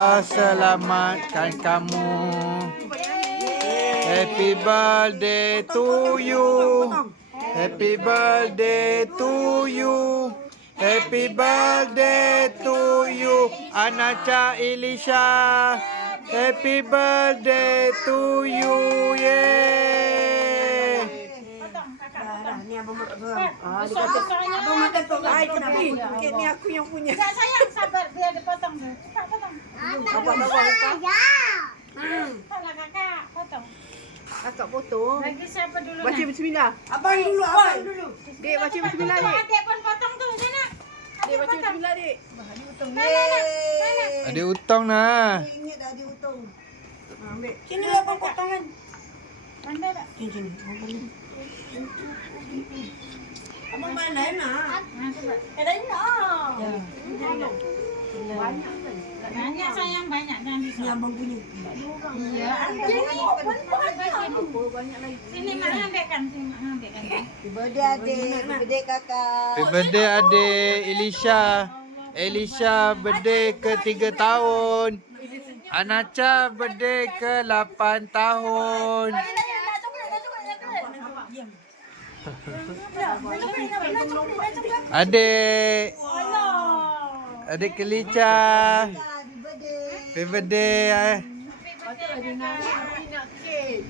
Selamatkan kamu. Happy birthday to you. Happy birthday to you. Happy birthday to you. Anacha Elisha. Happy birthday to you. Yeay. Ni abang makan seorang. Dia kata, abang makan seorang. Hai, tapi kek ni aku yang punya. Tak sayang, sabar. Biar dia potong tu. Kakak potong. Bapak. Taklah kakak, potong. Kakak potong. Bagi siapa dulu Baca nak? bismillah. Abang dulu. Dek, baca bismillah, Potong, Dek. adik pun potong tu. Sana. Dek, baca bismillah, Dek. Dia utang. Ada hutang nah. Ingat dah dia utang. Ambil. Sini lah abang potong kan. Pandai tak? Sini. Abang pandai nak. Coba. Ada nak. Banyak kan? Banyak sayang, banyak. Jangan Ni risau. abang punya. Ya, Banyak lagi. sini mak ambilkan. Sini mak ambilkan. Birthday adik, birthday kakak. Happy birthday adik Elisha. Elisha birthday ke 3 tahun. Anacha birthday ke 8 tahun. Adik. Adik Kelica. Happy birthday. Nak kek.